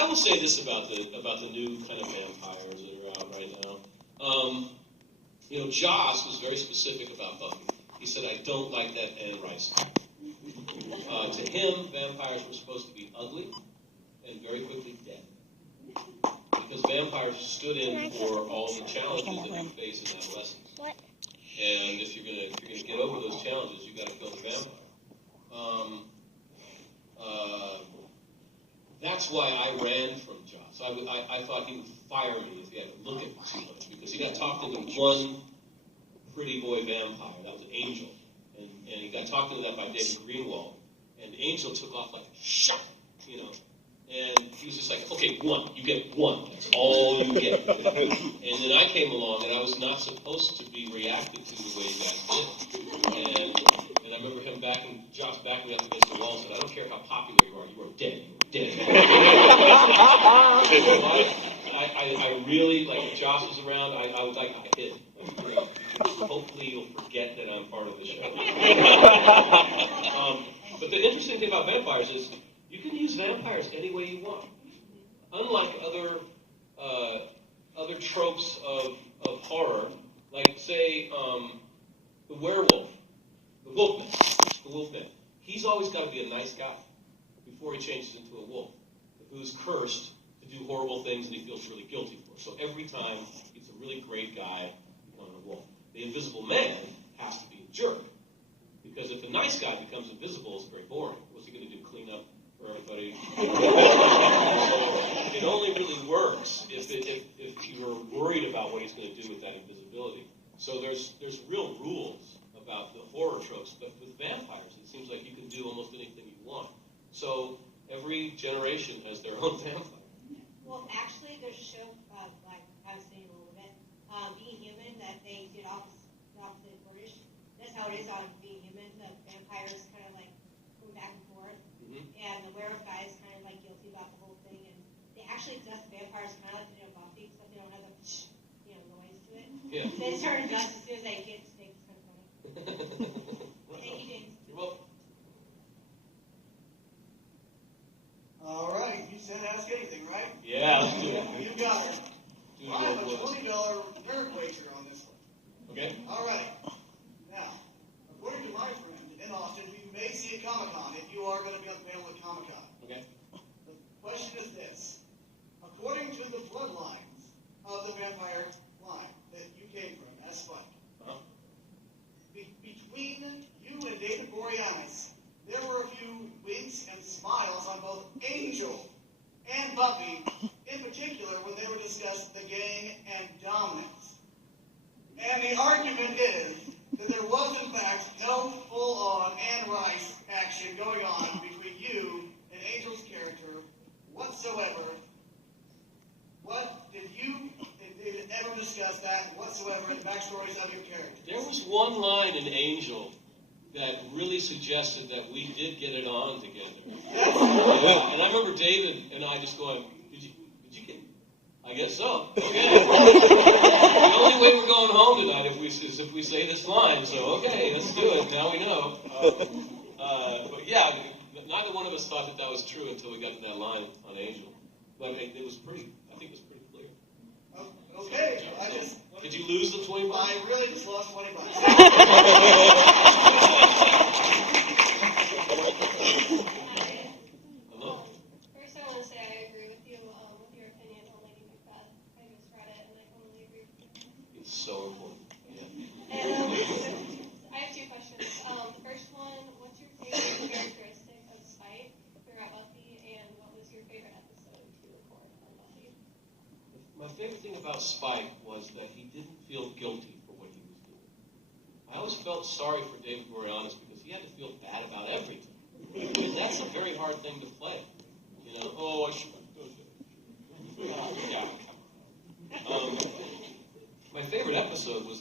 I will say this about the new kind of vampires that are out right now. Joss was very specific about Buffy. He said, "I don't like that Anne Rice." To him, vampires were supposed to be ugly and very quickly dead, because vampires stood in for all the challenges that you face in adolescence. And if you're gonna get over those challenges, you got to kill the vampire. That's why I ran from Joss. I thought he would fire me if he had to look at me too much, because he got talked into one pretty boy vampire. That was Angel, and he got talked into that by David Greenwald, and Angel took off like a shot, And he was just like, "Okay, one. You get one. That's all you get." And then I came along, and I was not supposed to be reacted to the way you guys did. And I remember him Josh backing me up against the wall and said, "I don't care how popular you are dead. You are dead." So I really, like, if Josh was around, I would like to hit him. Hopefully you'll forget that I'm part of the show. But the interesting thing about vampires is, you can use vampires any way you want. Unlike other tropes of horror, like, say, the werewolf, the wolfman. He's always got to be a nice guy before he changes into a wolf, who's cursed to do horrible things and he feels really guilty for. So every time he's a really great guy becoming a wolf. The invisible man has to be a jerk, because if a nice guy becomes invisible, it's very boring. What's he going to do? Clean up for everybody? So it only really works if you're worried about what he's going to do with that invisibility. So there's real rules about the horror tropes, but with vampires, it seems like you can do almost anything you want. So every generation has their own vampire. Well, actually, there's a show, like I was saying a little bit, Being Human, that they did opposite British. That's how it is on Being Human. The vampires kind of like go back and forth, and the werewolf guy is kind of like guilty about the whole thing. And they actually dust vampires kind of like Buffy, except they don't have the noise to it. Yeah. They start to dust as soon as they get snakes. It's kind of funny. Thank you, James. You're welcome. All right, you said ask anything, right? Yeah, let's do it. You got it. I have a $20 nerd wager on this one. Okay. All right. Now, according to my friend in Austin, we may see at Comic-Con if you are going to be on the panel at Comic-Con. Okay. The question is this. According to the bloodlines of the vampire line that you came from, as Spike, between you and David Boreanaz, there were a few winks and smiles on both Angel and Buffy, in particular when they were discussed the gang and dominance. And the argument is that there was, in fact, no full-on Anne Rice action going on between you and Angel's character whatsoever. Did David ever discuss that whatsoever in the backstories of your character? There was one line in Angel that really suggested that we did get it on together. And I remember David and I just going, did you get it? I guess so. Okay. The only way we're going home tonight is if we say this line. So, okay, let's do it. Now we know. But yeah, neither one of us thought that was true until we got to that line on Angel. But it was pretty, I think it was pretty clear. Okay, Did you lose the $20? I really just lost $20. Hello? First, I want to say I agree with you with your opinion on Lady Macbeth. I just read it, and I totally agree with you. It's so important. Yeah. And I have two questions. The first one, what's your favorite characteristic of Spike throughout Buffy, and what was your favorite episode to record on Buffy? My favorite thing about Spike was that he didn't feel guilty for what he was doing. I always felt sorry for David Boreanaz because he had to feel bad about everything. And that's a very hard thing to play. Oh, I should have done that. Yeah. My favorite episode was